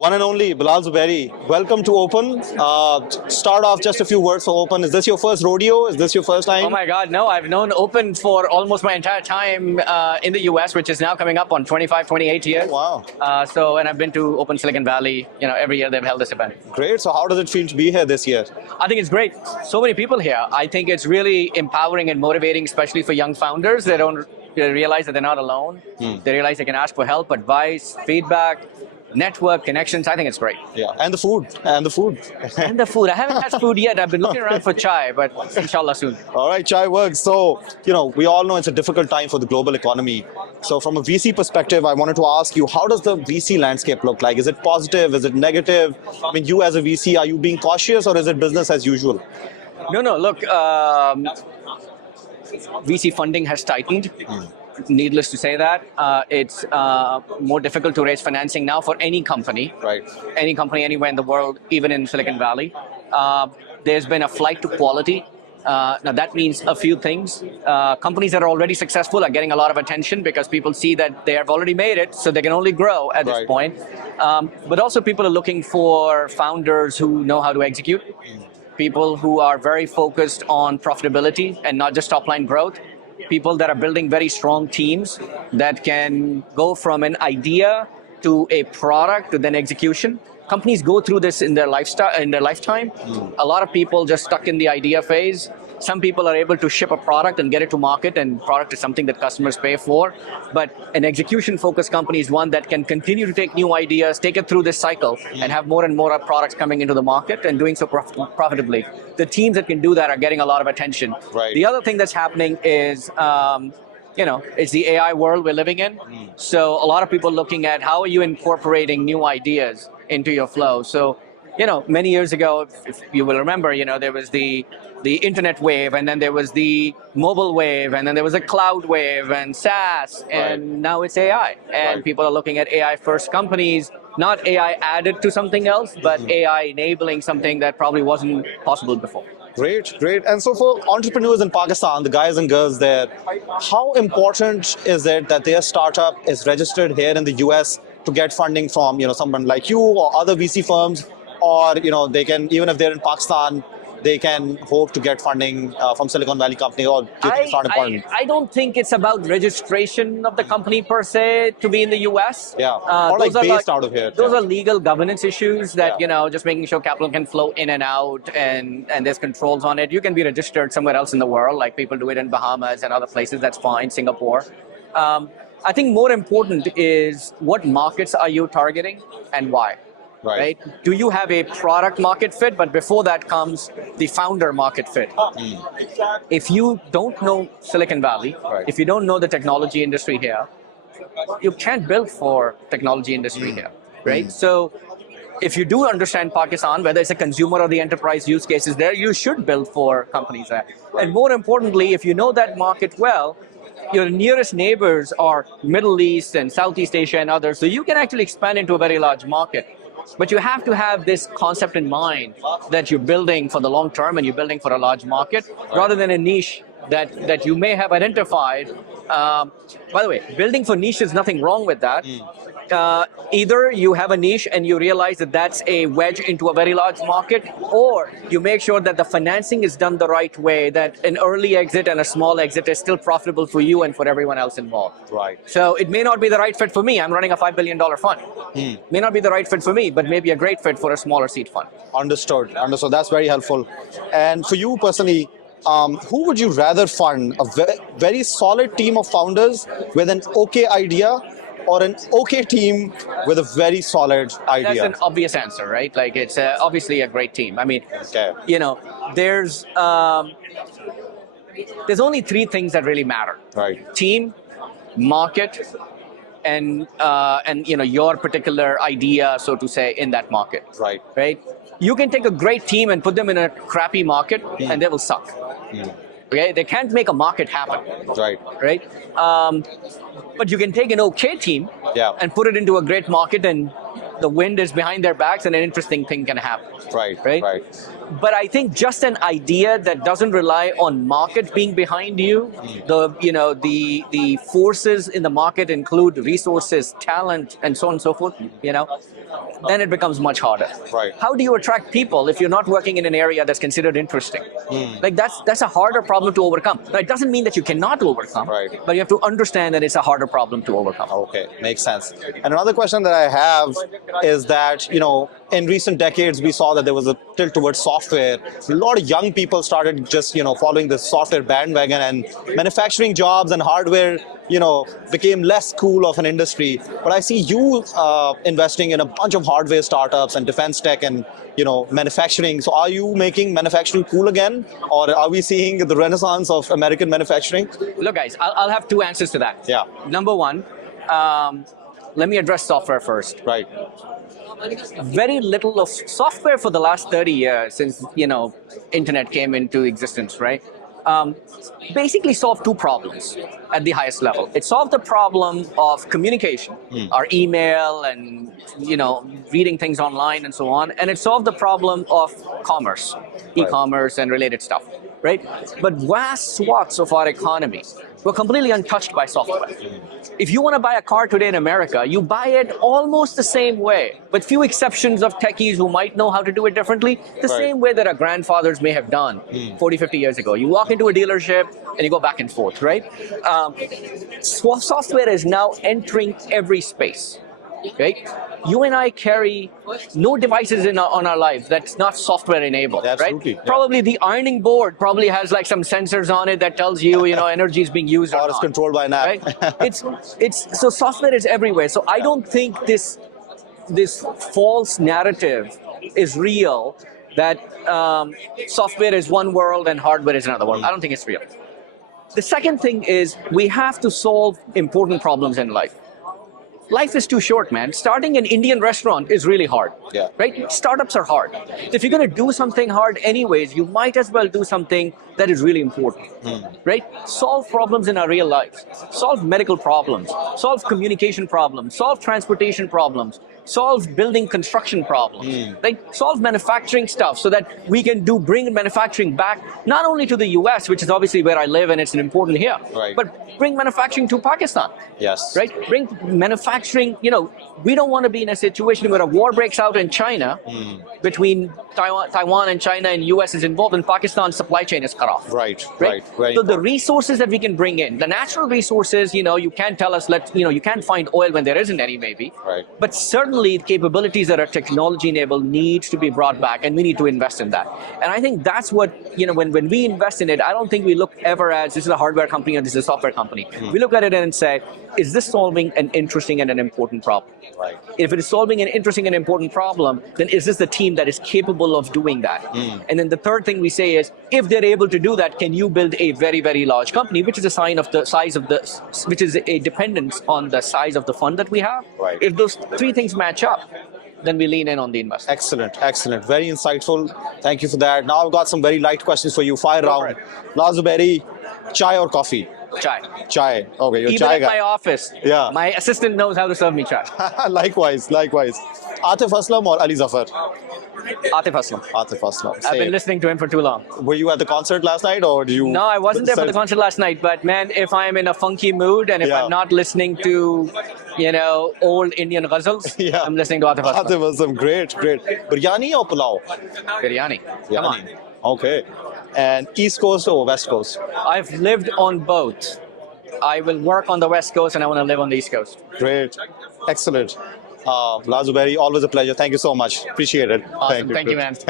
One and only Bilal Zuberi, welcome to Open. Start off just a few words for Open. Is this your first rodeo? Is this your first time? Oh my God, no, I've known Open for almost my entire time in the US, which is now coming up on 25, 28 years. Wow. And I've been to Open Silicon Valley, every year they've held this event. Great. So how does it feel to be here this year? I think it's great. So many people here. I think it's really empowering and motivating, especially for young founders. They realize that they're not alone. They realize they can ask for help, advice, feedback, network, connections. I think it's great. Yeah, and the food. And the food. And the food. I haven't had food yet. I've been looking around for chai, but inshallah soon. All right, chai works. So, we all know it's a difficult time for the global economy. So from a VC perspective, I wanted to ask you, how does the VC landscape look like? Is it positive? Is it negative? I mean, you as a VC, are you being cautious or is it business as usual? No, look, VC funding has tightened. Needless to say that. It's more difficult to raise financing now for any company. Right. Any company anywhere in the world, even in Silicon Valley. There's been a flight to quality. Now that means a few things. Companies that are already successful are getting a lot of attention because people see that they have already made it, so they can only grow at this point. But also people are looking for founders who know how to execute. People who are very focused on profitability and not just top-line growth. People that are building very strong teams that can go from an idea to a product to then execution. Companies go through this in their lifetime. A lot of people just stuck in the idea phase. Some people are able to ship a product and get it to market, and product is something that customers pay for. But an execution-focused company is one that can continue to take new ideas, take it through this cycle, and have more and more products coming into the market and doing so profitably. The teams that can do that are getting a lot of attention. Right. The other thing that's happening is, it's the AI world we're living in. So a lot of people looking at how are you incorporating new ideas into your flow. So, many years ago, if you will remember, there was the internet wave, and then there was the mobile wave, and then there was a cloud wave, and SaaS, and now it's AI. And people are looking at AI-first companies, not AI added to something else, but AI enabling something that probably wasn't possible before. Great. And so for entrepreneurs in Pakistan, the guys and girls there, how important is it that their startup is registered here in the US to get funding from, someone like you or other VC firms, or, they can, even if they're in Pakistan, they can hope to get funding from Silicon Valley company, or do you think it's not important? I don't think it's about registration of the company per se to be in the US. Yeah, or based out of here. Those are legal governance issues that, just making sure capital can flow in and out, and there's controls on it. You can be registered somewhere else in the world, like people do it in Bahamas and other places, that's fine, Singapore. I think more important is what markets are you targeting and why? Right? Do you have a product market fit? But before that comes the founder market fit. If you don't know Silicon Valley, if you don't know the technology industry here, you can't build for technology industry here, right? So if you do understand Pakistan, whether it's a consumer or the enterprise use cases there, you should build for companies there. And more importantly, if you know that market well, your nearest neighbors are Middle East and Southeast Asia and others, so you can actually expand into a very large market. But you have to have this concept in mind that you're building for the long term and you're building for a large market, rather than a niche that you may have identified. By the way, building for niche is nothing wrong with that. Either you have a niche and you realize that that's a wedge into a very large market, or you make sure that the financing is done the right way, that an early exit and a small exit is still profitable for you and for everyone else involved. Right. So it may not be the right fit for me. I'm running a $5 billion fund. May not be the right fit for me, but maybe a great fit for a smaller seed fund. Understood. That's very helpful. And for you personally, who would you rather fund? A very solid team of founders with an okay idea, or an okay team with a very solid idea? That's an obvious answer, right? Like, it's obviously a great team. I mean, there's only three things that really matter. Right. Team, market, and your particular idea, so to say, in that market. Right. Right. You can take a great team and put them in a crappy market, and they will suck. Okay, they can't make a market happen. Right. But you can take an okay team and put it into a great market, and the wind is behind their backs, and an interesting thing can happen. Right. But I think just an idea that doesn't rely on market being behind you, the forces in the market include resources, talent, and so on and so forth. then it becomes much harder. Right. How do you attract people if you're not working in an area that's considered interesting? Like that's a harder problem to overcome. Now, it doesn't mean that you cannot overcome, Right. but you have to understand that it's a harder problem to overcome. Okay, makes sense. And another question that I have is that, in recent decades, we saw that there was a tilt towards software. A lot of young people started just, following the software bandwagon, and manufacturing jobs and hardware, became less cool of an industry. But I see you investing in a bunch of hardware startups and defense tech and, manufacturing. So are you making manufacturing cool again? Or are we seeing the renaissance of American manufacturing? Look, guys, I'll have two answers to that. Yeah. Number one, let me address software first. Right. Very little of software for the last 30 years since, internet came into existence, right? Basically solved two problems at the highest level. It solved the problem of communication, our email and, reading things online and so on. And it solved the problem of commerce, e-commerce and related stuff, right? But vast swaths of our economy were completely untouched by software. If you want to buy a car today in America, you buy it almost the same way, with few exceptions of techies who might know how to do it differently, the same way that our grandfathers may have done 40, 50 years ago. You walk into a dealership and you go back and forth, right? Software is now entering every space. Right? You and I carry no devices on our lives that's not software enabled, Absolutely, right? yeah. Probably the ironing board probably has like some sensors on it that tells you, energy is being used or Or it's not, controlled by an app. right? So software is everywhere. So I don't think this false narrative is real that software is one world and hardware is another world. I don't think it's real. The second thing is we have to solve important problems in life. Life is too short, man. Starting an Indian restaurant is really hard, right? Startups are hard. If you're going to do something hard anyways, you might as well do something that is really important, right? Solve problems in our real lives. Solve medical problems. Solve communication problems. Solve transportation problems. Solve building construction problems, right? Solve manufacturing stuff so that we can bring manufacturing back, not only to the US, which is obviously where I live and it's important here, but bring manufacturing to Pakistan. Yes. Right? Bring manufacturing, we don't want to be in a situation where a war breaks out in China between Taiwan and China and US is involved and Pakistan's supply chain is cut off. Right. So the resources that we can bring in, the natural resources, you can't tell us, you can't find oil when there isn't any maybe, but certainly capabilities that are technology enabled needs to be brought back and we need to invest in that. And I think that's what, when we invest in it, I don't think we look ever as this is a hardware company or this is a software company. We look at it and say, is this solving an interesting and an important problem? Right. If it is solving an interesting and important problem, then is this the team that is capable of doing that? And then the third thing we say is, if they're able to do that, can you build a very, very large company, which is a sign of the size of which is a dependence on the size of the fund that we have. Right. If those three things match up, then we lean in on the investment. Excellent. Very insightful. Thank you for that. Now I've got some very light questions for you. Fire round. Bilal Zuberi, chai or coffee? Chai. Chai. Okay, you're Even chai at guy. my office, my assistant knows how to serve me chai. Likewise. Atif Aslam or Ali Zafar? Atif Aslam. Atif Aslam. I've been listening to him for too long. Were you at the concert last night or did you? No, I wasn't there for the concert last night, but man, if I'm in a funky mood and if I'm not listening to, old Indian ghazals, I'm listening to Atif Aslam. Atif Aslam, great. Biryani or pulao? Biryani. Come on. Okay. And East Coast or West Coast? I've lived on both. I will work on the West Coast and I want to live on the East Coast. Great. Excellent. Bilal Zuberi, always a pleasure. Thank you so much. Appreciate it. Awesome. Thank you, man.